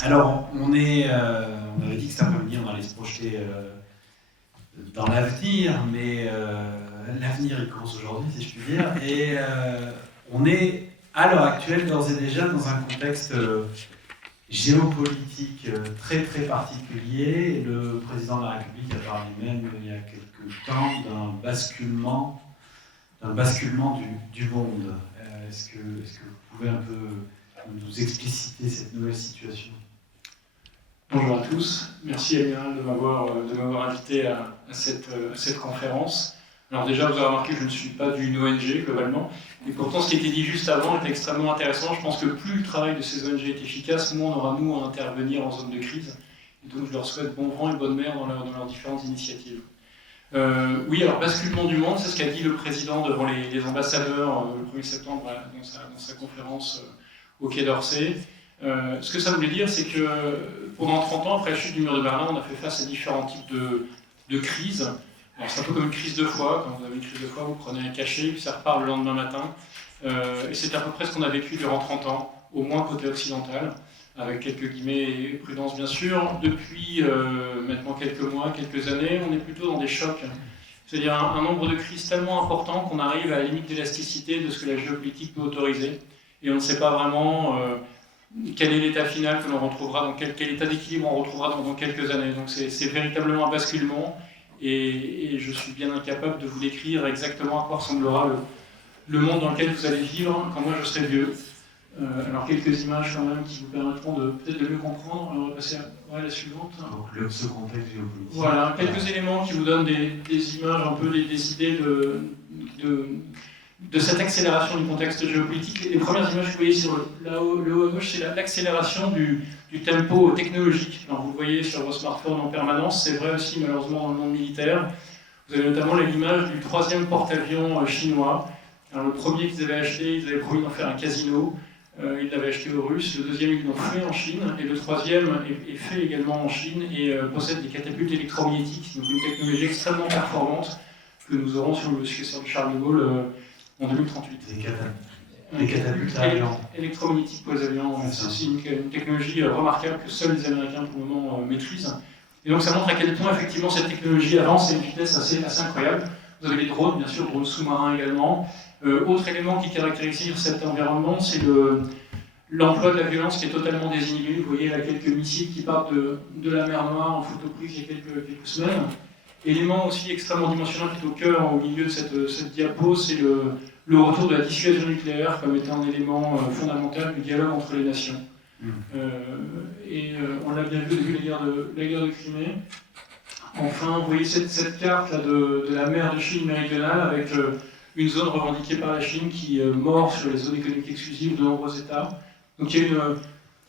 Alors, on avait dit que cet après-midi, on allait se projeter dans l'avenir, mais l'avenir, il commence aujourd'hui, si je puis dire. Et on est, à l'heure actuelle, d'ores et déjà, dans un contexte géopolitique très très particulier. Le président de la République a parlé même, il y a quelques temps, d'un basculement du monde. Est-ce que vous pouvez un peu nous expliciter cette nouvelle situation ? Bonjour à tous, merci Amiral de m'avoir invité à cette conférence. Alors déjà, vous avez remarqué que je ne suis pas d'une ONG globalement, et pourtant ce qui a été dit juste avant est extrêmement intéressant. Je pense que plus le travail de ces ONG est efficace, moins on aura nous à intervenir en zone de crise. Et donc je leur souhaite bon vent et bonne mer dans leurs différentes initiatives. Oui, alors basculement du monde, c'est ce qu'a dit le président devant les ambassadeurs le 1er septembre dans sa conférence au Quai d'Orsay. Ce que ça voulait dire, c'est que pendant 30 ans, après la chute du mur de Berlin, on a fait face à différents types de crises. Alors c'est un peu comme une crise de foi. Quand vous avez une crise de foi, vous prenez un cachet, puis ça repart le lendemain matin. Et c'est à peu près ce qu'on a vécu durant 30 ans, au moins côté occidental, avec quelques guillemets et prudence bien sûr. Depuis maintenant quelques mois, quelques années, on est plutôt dans des chocs. C'est-à-dire un nombre de crises tellement important qu'on arrive à la limite d'élasticité de ce que la géopolitique peut autoriser. Et on ne sait pas vraiment quel est l'état final que l'on retrouvera, quel état d'équilibre on retrouvera dans quelques années. Donc c'est véritablement un basculement, et je suis bien incapable de vous décrire exactement à quoi ressemblera le monde dans lequel vous allez vivre quand moi je serai vieux. Alors quelques images quand même qui vous permettront peut-être de mieux comprendre. Alors on va passer à la suivante. Donc ce contexte géopolitique. Voilà, quelques éléments qui vous donnent des images, un peu des idées de cette accélération du contexte géopolitique. Les premières images que vous voyez sur le haut à gauche, c'est l'accélération du tempo technologique. Alors vous le voyez sur vos smartphones en permanence, c'est vrai aussi malheureusement dans le monde militaire. Vous avez notamment l'image du 3e porte-avions chinois. Alors le premier qu'ils avaient acheté, ils avaient promis d'en faire un casino. Ils l'avaient acheté aux Russes, le deuxième ils l'ont fait en Chine, et le troisième est fait également en Chine et possède des catapultes électromagnétiques, donc une technologie extrêmement performante que nous aurons sur le successeur de Charles de Gaulle en 2038. Des catapultes à avions. Électromagnétiques pour les avions, c'est aussi une technologie remarquable que seuls les Américains pour le moment maîtrisent. Et donc ça montre à quel point effectivement cette technologie avance à une vitesse assez incroyable. Vous avez les drones, bien sûr, drones sous-marins également. Autre élément qui caractérise cet environnement, c'est l'emploi de la violence qui est totalement désinhibé. Vous voyez là quelques missiles qui partent de la mer Noire en photo prise il y a quelques semaines. Élément aussi extrêmement dimensionnel qui est au cœur, au milieu de cette diapo, c'est le retour de la dissuasion nucléaire comme étant un élément fondamental du dialogue entre les nations. On l'a bien vu au début de la guerre de Crimée. Enfin, vous voyez cette carte là de la mer de Chine méridionale avec une zone revendiquée par la Chine qui mord sur les zones économiques exclusives de nombreux États. Donc il y a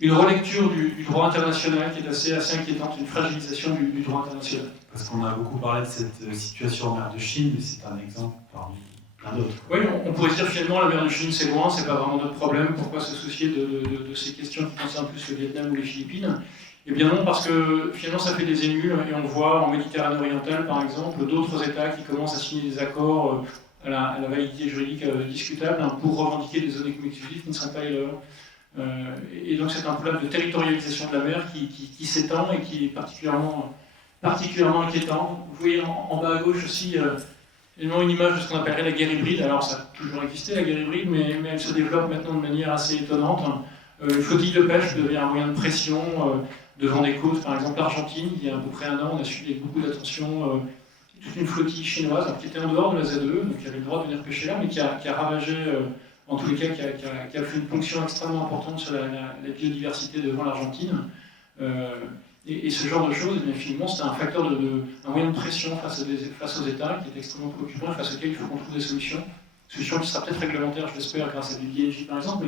une relecture du droit international qui est assez inquiétante, une fragilisation du droit international. Parce qu'on a beaucoup parlé de cette situation en mer de Chine, mais c'est un exemple parmi plein d'autres. Oui, on pourrait dire finalement la mer de Chine c'est loin, c'est pas vraiment notre problème, pourquoi se soucier de ces questions qui concernent plus le Vietnam ou les Philippines? Eh bien non, parce que finalement ça fait des émules, et on voit en Méditerranée orientale par exemple, d'autres États qui commencent à signer des accords à la validité juridique discutable pour revendiquer des zones économiques exclusives qui ne sont pas les leurs. Et donc c'est un problème de territorialisation de la mer qui s'étend et qui est particulièrement inquiétant. Vous voyez en bas à gauche aussi une image de ce qu'on appellerait la guerre hybride. Alors ça a toujours existé la guerre hybride, mais elle se développe maintenant de manière assez étonnante. Une flottille de pêche devient un moyen de pression devant des côtes, par exemple l'Argentine, il y a à peu près un an, on a suivi avec beaucoup d'attention toute une flottille chinoise qui était en dehors de la ZE, donc qui avait le droit de venir pêcher là, mais qui a ravagé, en tous les cas, qui a fait une ponction extrêmement importante sur la biodiversité devant l'Argentine. Et ce genre de choses, bien, finalement, c'est un facteur un moyen de pression face aux États qui est extrêmement préoccupant, face auquel il faut qu'on trouve des solutions. Solutions qui sera peut-être réglementaires, je l'espère, grâce à du DNJ par exemple,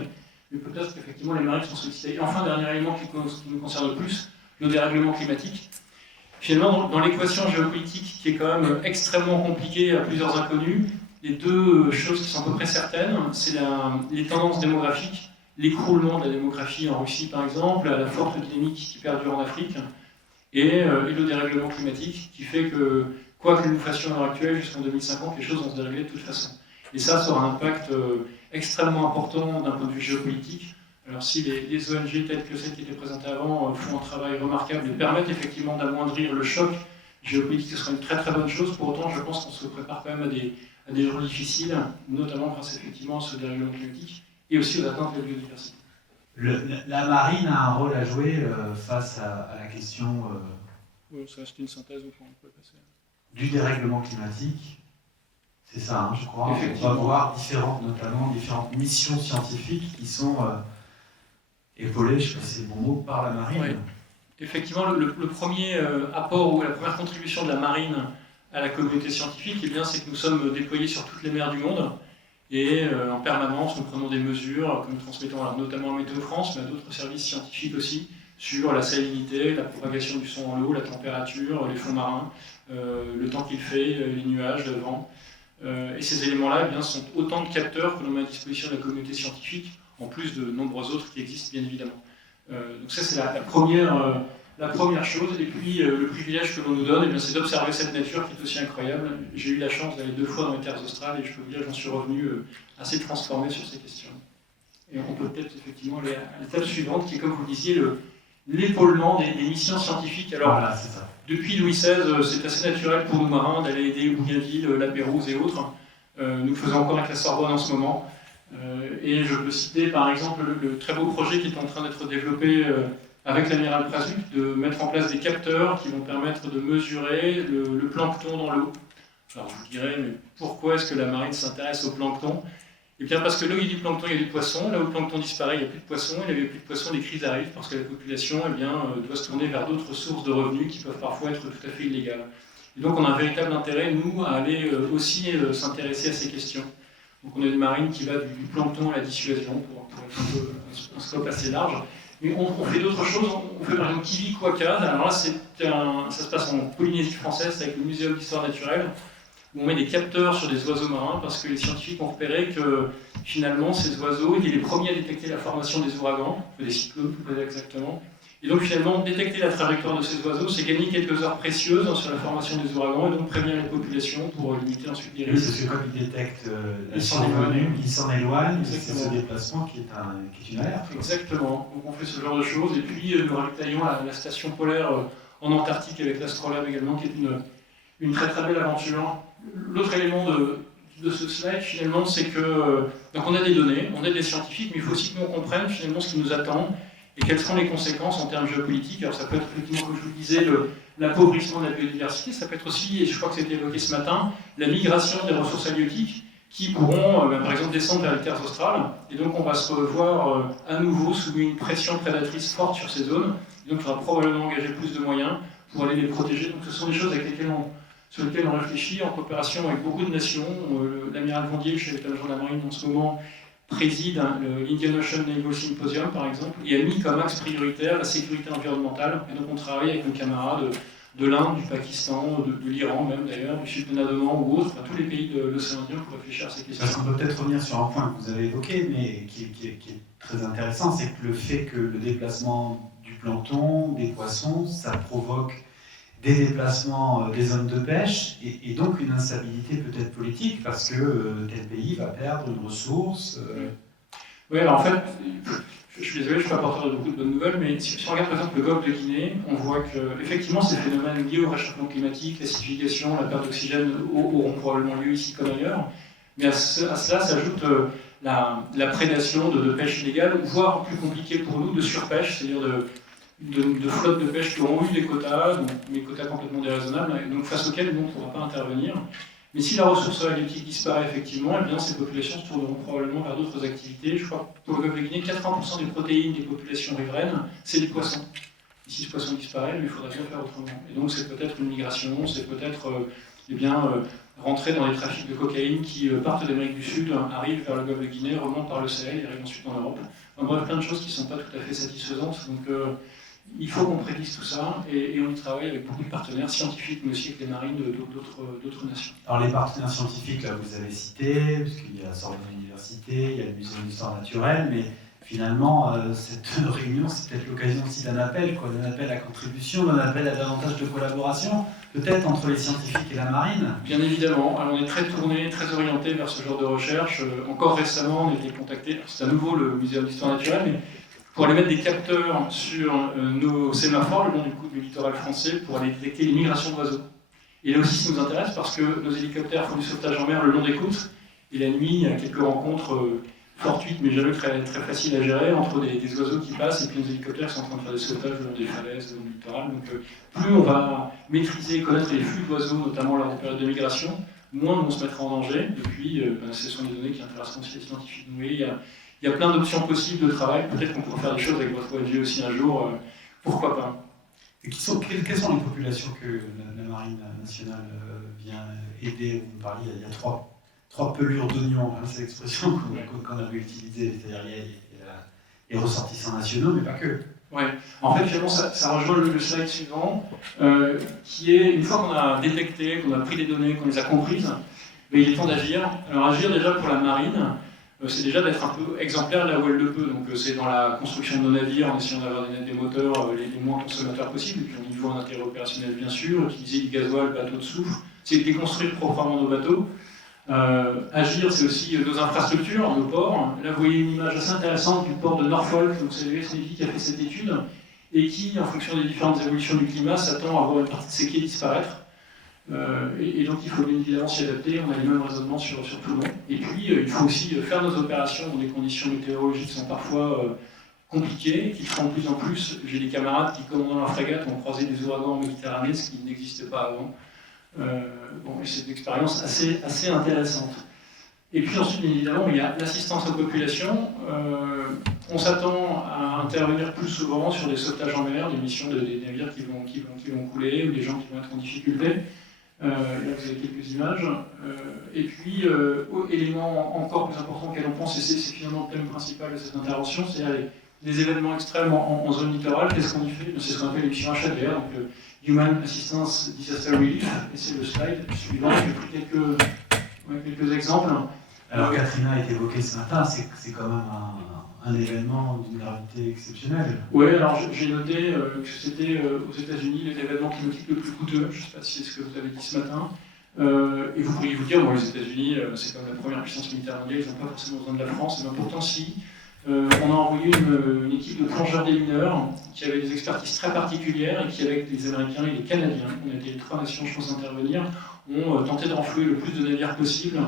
mais peut-être qu'effectivement les marines sont sollicitées. Et enfin, dernier élément qui nous concerne le plus, le dérèglement climatique. Finalement, dans l'équation géopolitique qui est quand même extrêmement compliquée à plusieurs inconnus, les deux choses qui sont à peu près certaines, c'est les tendances démographiques, l'écroulement de la démographie en Russie par exemple, la forte dynamique qui perdure en Afrique, et le dérèglement climatique qui fait que, quoi que nous fassions à l'heure actuelle, jusqu'en 2050, les choses vont se dérégler de toute façon. Et ça aura un impact extrêmement important d'un point de vue géopolitique Alors si les ONG telles que celles qui étaient présentées avant font un travail remarquable et permettent effectivement d'amoindrir le choc géopolitique, ce serait une très très bonne chose. Pour autant, je pense qu'on se prépare quand même à des jours difficiles, notamment grâce effectivement à ce dérèglement climatique et aussi aux atteintes de la biodiversité. La marine a un rôle à jouer face à la question Oui, ça reste une synthèse, on peut passer. Du dérèglement climatique. C'est ça, hein, je crois. On va voir différentes missions scientifiques qui sont épaulées, je ne sais pas si c'est le bon mot, par la marine. Oui. Effectivement, le premier apport ou la première contribution de la marine à la communauté scientifique, eh bien, c'est que nous sommes déployés sur toutes les mers du monde et en permanence, nous prenons des mesures que nous transmettons notamment à Météo France, mais à d'autres services scientifiques aussi, sur la salinité, la propagation du son en l'eau, la température, les fonds marins, le temps qu'il fait, les nuages, le vent. Et ces éléments-là eh bien, sont autant de capteurs que l'on met à disposition de la communauté scientifique, en plus de nombreux autres qui existent bien évidemment. Donc ça c'est la première chose, et puis le privilège que l'on nous donne, eh c'est d'observer cette nature qui est aussi incroyable. J'ai eu la chance d'aller 2 fois dans les terres australes et je peux vous dire que j'en suis revenu assez transformé sur ces questions. Et on peut peut-être effectivement aller à l'étape suivante qui est, comme vous le disiez, l'épaulement des missions scientifiques. Alors, voilà, c'est ça. Depuis Louis XVI, c'est assez naturel pour nous marins d'aller aider Bougainville, la Pérouse et autres. Nous le faisons encore avec la Sorbonne en ce moment. Et je peux citer par exemple le très beau projet qui est en train d'être développé avec l'amiral Prasuc, de mettre en place des capteurs qui vont permettre de mesurer le plancton dans l'eau. Alors vous direz, mais pourquoi est-ce que la marine s'intéresse au plancton? Eh bien parce que là où il y a du plancton, il y a du poisson. Là où le plancton disparaît, il n'y a plus de poisson. Et là où il n'y a plus de poisson, les crises arrivent parce que la population eh bien, doit se tourner vers d'autres sources de revenus qui peuvent parfois être tout à fait illégales. Et donc on a un véritable intérêt, nous, à aller aussi s'intéresser à ces questions. Donc on a une marine qui va du plancton à la dissuasion, pour être un scope assez large. Mais on fait d'autres choses. On fait par exemple Kivi Quokka. Alors là, ça se passe en Polynésie française avec le Muséum d'histoire naturelle, où on met des capteurs sur des oiseaux marins parce que les scientifiques ont repéré que finalement ces oiseaux étaient les premiers à détecter la formation des ouragans, des cyclones plus exactement. Et donc finalement, détecter la trajectoire de ces oiseaux, c'est gagner quelques heures précieuses sur la formation des ouragans et donc prévenir les populations pour limiter ensuite les risques. Oui, parce que comme ils détectent ils s'en éloignent, c'est ce déplacement qui est une alerte. Exactement, donc on fait ce genre de choses. Et puis nous ravitaillons la station polaire en Antarctique avec l'Astrolabe également, qui est une très très belle aventure. L'autre élément de ce slide, finalement, c'est que donc on a des données, on a des scientifiques, mais il faut aussi que nous comprenions finalement ce qui nous attend et quelles seront les conséquences en termes géopolitiques. Alors ça peut être effectivement, comme je vous le disais, l'appauvrissement de la biodiversité, ça peut être aussi, et je crois que c'était évoqué ce matin, la migration des ressources halieutiques qui pourront, par exemple, descendre vers les terres australes. Et donc on va se revoir à nouveau sous une pression prédatrice forte sur ces zones. Et donc il faudra probablement engager plus de moyens pour aller les protéger. Donc ce sont des choses sur lesquelles on réfléchit en coopération avec beaucoup de nations. L'amiral Vendier, le chef d'état-major de la marine en ce moment, préside l'Indian Ocean Naval Symposium par exemple, et a mis comme axe prioritaire la sécurité environnementale. Et donc on travaille avec nos camarades de l'Inde, du Pakistan, de l'Iran même d'ailleurs, du Sultanat ou autres, tous les pays de l'océan Indien pour réfléchir à ces questions. Parce qu'on peut peut-être revenir sur un point que vous avez évoqué, mais qui est très intéressant, c'est que le fait que le déplacement du plancton, des poissons, ça provoque des déplacements des zones de pêche et donc une instabilité peut-être politique parce que tel pays va perdre une ressource. Oui, alors en fait, je suis désolé, je ne suis pas porteur de beaucoup de bonnes nouvelles, mais si on regarde par exemple le golfe de Guinée, on voit que effectivement ces phénomènes liés au réchauffement climatique, l'acidification, la perte d'oxygène auront probablement lieu ici comme ailleurs, mais à cela s'ajoute la prédation de pêche illégale, voire plus compliqué pour nous, de surpêche, c'est-à-dire de flottes de pêche qui auront eu des quotas, donc des quotas complètement déraisonnables, et donc face auxquels nous, on ne pourra pas intervenir. Mais si la ressource halieutique disparaît effectivement, eh bien, ces populations se tourneront probablement vers d'autres activités. Je crois que pour le golfe de Guinée, 80% des protéines des populations riveraines, c'est des poissons. Et si ce poisson disparaît, il faudra bien faire autrement. Et donc c'est peut-être une migration, c'est peut-être rentrer dans les trafics de cocaïne qui partent d'Amérique du Sud, arrivent vers le golfe de Guinée, remontent par l'océan et arrivent ensuite en Europe. Enfin, bref, plein de choses qui ne sont pas tout à fait satisfaisantes. Donc il faut qu'on prédise tout ça et on y travaille avec beaucoup de partenaires scientifiques, mais aussi avec les marines d'autres nations. Alors les partenaires scientifiques, là vous avez cité, parce qu'il y a la Sorbonne Université, il y a le Muséum d'histoire naturelle, mais finalement cette réunion c'est peut-être l'occasion aussi d'un appel à contribution, d'un appel à davantage de collaboration. peut-être entre les scientifiques et la marine. Bien évidemment, alors on est très tourné, très orienté vers ce genre de recherche. Encore récemment, on a été contacté, c'est à nouveau le Muséum d'histoire naturelle, mais pour aller mettre des capteurs sur nos sémaphores, le long du littoral français, pour aller détecter les migrations d'oiseaux. Et là aussi, ça nous intéresse parce que nos hélicoptères font du sauvetage en mer le long des côtes, et la nuit, il y a quelques rencontres fortuites, mais jamais très, très faciles à gérer, entre des oiseaux qui passent et puis nos hélicoptères qui sont en train de faire des sauvetages le long des falaises, le long du littoral. Donc plus on va maîtriser et connaître les flux d'oiseaux, notamment lors des périodes de migration, moins on se mettra en danger. Et puis, ce sont des données qui intéresseront aussi les scientifiques. Donc, il y a plein d'options possibles de travail. Peut-être qu'on pourra faire des choses avec votre ONG aussi un jour. Pourquoi pas. Et quelles sont les populations que la Marine nationale vient aider? Vous me parliez, il y a trois pelures d'oignons, hein, c'est l'expression qu'on avait utilisée, c'est-à-dire il y a les ressortissants nationaux, mais pas que. Ouais. En fait, finalement, ça rejoint le slide suivant, qui est, une fois qu'on a détecté, qu'on a pris des données, qu'on les a comprises, mais il est temps d'agir. Alors agir déjà pour la marine, c'est déjà d'être un peu exemplaire là où elle le peut. Donc c'est dans la construction de nos navires, en essayant d'avoir des moteurs les moins consommateurs possibles, et puis au niveau intérêt opérationnel bien sûr, utiliser du gasoil, bateau de soufre, c'est déconstruire proprement nos bateaux. Agir, c'est aussi nos infrastructures, nos ports. Là, vous voyez une image assez intéressante du port de Norfolk, donc c'est l'US Navy qui a fait cette étude, et qui, en fonction des différentes évolutions du climat, s'attend à voir une partie de ses quais disparaître. Et donc il faut bien évidemment s'y adapter, on a les mêmes raisonnements sur tout le monde. Et puis il faut aussi faire nos opérations dans des conditions météorologiques qui sont parfois compliquées, qui seront de plus en plus. J'ai des camarades qui, commandant leur frégate, ont croisé des ouragans en Méditerranée, ce qui n'existait pas avant. Et c'est une expérience assez intéressante. Et puis ensuite, bien évidemment, il y a l'assistance aux populations. On s'attend à intervenir plus souvent sur des sauvetages en mer, des missions des navires qui vont couler, ou des gens qui vont être en difficulté. Là, vous avez quelques images. Et puis, élément encore plus important auquel on pense, et c'est finalement le thème principal de cette intervention, c'est les événements extrêmes en zone littorale. Qu'est-ce qu'on y fait? C'est ce qu'on appelle les missions HADR, donc Human Assistance Disaster Relief, et c'est le slide suivant. J'ai pris quelques exemples. Alors Katrina a été évoquée ce matin, c'est quand même un événement d'une gravité exceptionnelle. Oui, alors j'ai noté que c'était aux États-Unis l'événement climatique le plus coûteux. Je ne sais pas si c'est ce que vous avez dit ce matin. Et vous pourriez vous dire, bon, les États-Unis, c'est quand même la première puissance militaire mondiale, ils n'ont pas forcément besoin de la France, mais pourtant si. On a envoyé une équipe de plongeurs démineurs qui avait des expertises très particulières et qui, avec les Américains et les Canadiens, on a été les trois nations, je pense, à intervenir, ont tenté de renflouer le plus de navires possible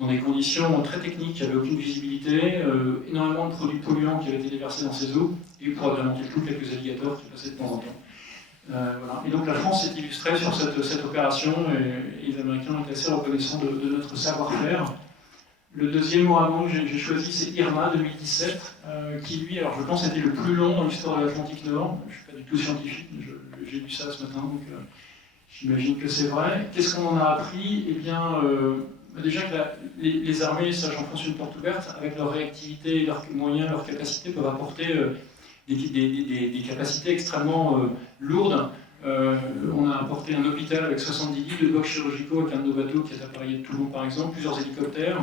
dans des conditions très techniques, il n'y avait aucune visibilité, énormément de produits polluants qui avaient été déversés dans ces eaux, et pour agrémenter le tout, quelques alligators qui passaient de temps en temps. Voilà. Et donc la France s'est illustrée sur cette opération, et les Américains ont été assez reconnaissants de notre savoir-faire. Le deuxième ouragan que j'ai choisi, c'est Irma 2017, qui lui, alors je pense, était le plus long dans l'histoire de l'Atlantique Nord. Je ne suis pas du tout scientifique, mais j'ai lu ça ce matin, donc j'imagine que c'est vrai. Qu'est-ce qu'on en a appris? Eh bien, déjà que les armées, ça j'enfonce une porte ouverte, avec leur réactivité, leurs moyens, leurs capacités, peuvent apporter des capacités extrêmement lourdes. On a apporté un hôpital avec 70 lits, 2 blocs chirurgicaux avec un de nos bateaux qui est appareillé de Toulon par exemple, plusieurs hélicoptères.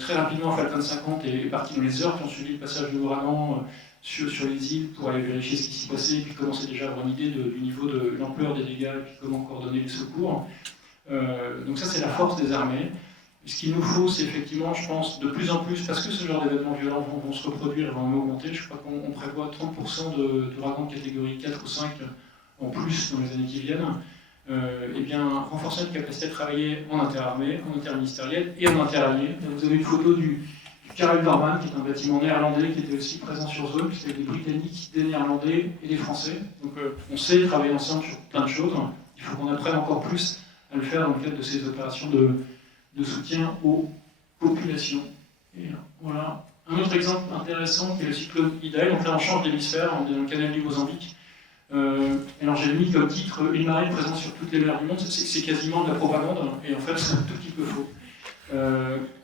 Très rapidement, Falcon 50 est parti dans les heures qui ont suivi le passage de l'ouragan sur les îles pour aller vérifier ce qui s'y passait et puis commencer déjà à avoir une idée du niveau de l'ampleur des dégâts et puis comment coordonner les secours. Donc ça, c'est la force des armées. Ce qu'il nous faut, c'est effectivement, je pense, de plus en plus, parce que ce genre d'événements violents vont se reproduire et vont augmenter, je crois qu'on prévoit 30% d'ouragans de catégorie 4 ou 5 en plus dans les années qui viennent. Eh bien, renforcer notre capacité de travailler en interarmée, en interministériel et en interallié. Vous avez une photo du Carel Dorman, qui est un bâtiment néerlandais qui était aussi présent sur zone, puisqu'il y avait des Britanniques, des Néerlandais et des Français. Donc on sait travailler ensemble sur plein de choses. Il faut qu'on apprenne encore plus à le faire dans le cadre de ces opérations de soutien aux populations. Et voilà. Un autre exemple intéressant qui est le cyclone Idai. Donc là on change d'hémisphère, on est dans le canal du Mozambique. Alors j'ai mis comme titre une marine présente sur toutes les mers du monde, c'est quasiment de la propagande, et en fait c'est un tout petit peu faux.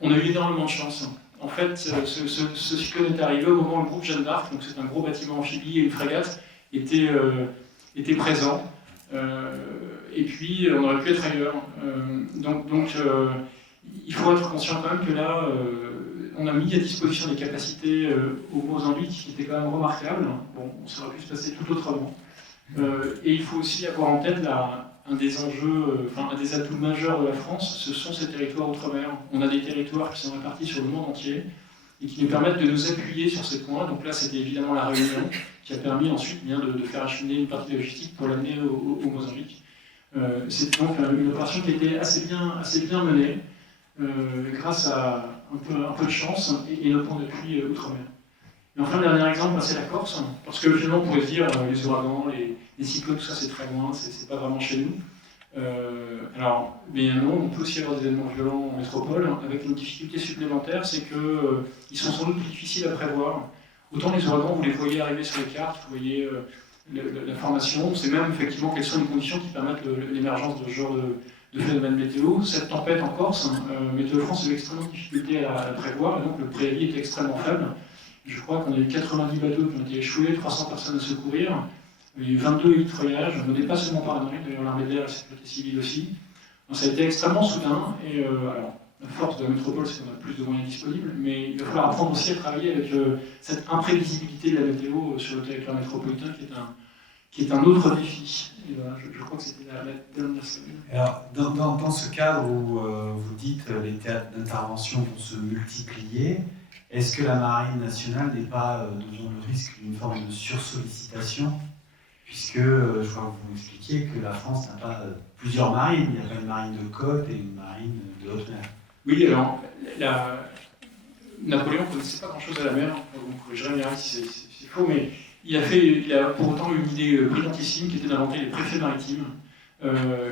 On a eu énormément de chance. En fait, ce cyclone est arrivé au moment où le groupe Jeanne d'Arc, donc c'est un gros bâtiment amphibie et une frégate, était présent. Et puis on aurait pu être ailleurs. Donc il faut être conscient quand même que là, on a mis à disposition des capacités au Mozambique qui étaient quand même remarquables. Bon, ça aurait pu se passer tout autrement. Et il faut aussi avoir en tête un des enjeux, un des atouts majeurs de la France, ce sont ces territoires outre-mer. On a des territoires qui sont répartis sur le monde entier et qui nous permettent de nous appuyer sur ces points. Donc là, c'était évidemment la Réunion qui a permis ensuite bien de faire acheminer une partie logistique pour l'amener au Mozambique. C'était donc une opération qui était assez bien menée, grâce à un peu de chance et nos points d'appui outre-mer. Et enfin, le dernier exemple, c'est la Corse, parce que finalement, on pourrait se dire, les ouragans, les cyclones, tout ça, c'est très loin, c'est pas vraiment chez nous. Alors, bien non, on peut aussi avoir des événements violents en métropole, avec une difficulté supplémentaire, c'est qu'ils sont sans doute plus difficiles à prévoir. Autant les ouragans, vous les voyez arriver sur les cartes, vous voyez la formation, c'est même effectivement quelles sont les conditions qui permettent l'émergence de ce genre de phénomène météo. Cette tempête en Corse, Météo France a eu extrêmement de difficulté à la prévoir, et donc le préavis est extrêmement faible. Je crois qu'on a eu 90 bateaux qui ont été échoués, 300 personnes à secourir. Il y a eu 22 mitraillellages, menés pas seulement par la marine, d'ailleurs l'armée de l'air et la sécurité civile aussi. Donc ça a été extrêmement soudain, et alors, la force de la métropole, c'est qu'on a plus de moyens disponibles, mais il va falloir apprendre aussi à travailler avec cette imprévisibilité de la météo sur le territoire métropolitain, qui est un autre défi. Et voilà, je crois que c'était la dernière semaine. Alors, dans ce cadre où vous dites que les théâtres d'intervention vont se multiplier, est-ce que la Marine nationale n'est pas devant le risque d'une forme de sursollicitation, puisque je crois que vous m'expliquiez que la France n'a pas plusieurs marines, il n'y a pas une marine de côte et une marine de haute mer. Oui, alors, Napoléon ne connaissait pas grand-chose à la mer, donc je reviendrai si c'est faux, mais il a pour autant une idée brillantissime qui était d'inventer les préfets maritimes,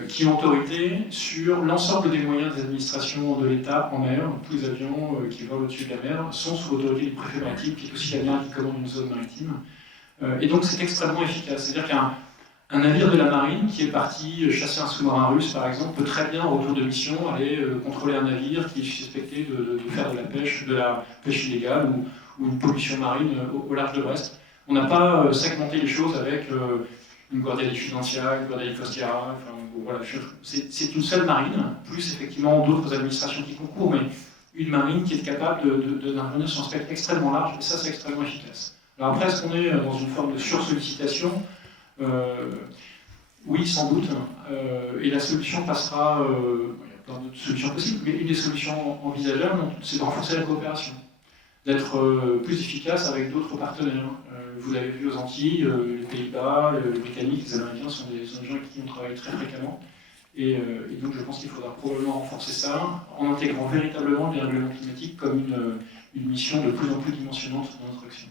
qui ont autorité sur l'ensemble des moyens des administrations de l'État en mer. Tous les avions qui volent au-dessus de la mer sont sous l'autorité du préfet maritime, qui est aussi la mer qui commande une zone maritime. Et donc c'est extrêmement efficace. C'est-à-dire qu'un navire de la marine qui est parti chasser un sous-marin russe, par exemple, peut très bien, au retour de mission, aller contrôler un navire qui est suspecté de faire de la pêche illégale ou une pollution marine au large de Brest. On n'a pas segmenté les choses avec une Guardia di Finanza, une Guardia di Costiera, voilà, c'est une seule marine, plus effectivement d'autres administrations qui concourent, mais une marine qui est capable d'intervenir sur un spectre extrêmement large, et ça c'est extrêmement efficace. Alors après, est-ce qu'on est dans une forme de sursollicitation ? Oui, sans doute, et la solution passera, il y a plein d'autres solutions possibles, mais une des solutions envisageables, c'est de renforcer la coopération, d'être plus efficace avec d'autres partenaires. Vous l'avez vu aux Antilles, les Pays-Bas, les Britanniques, les Américains sont des gens avec qui on travaille très fréquemment. Et donc je pense qu'il faudra probablement renforcer ça en intégrant véritablement le dérèglement climatique comme une mission de plus en plus dimensionnante dans notre action.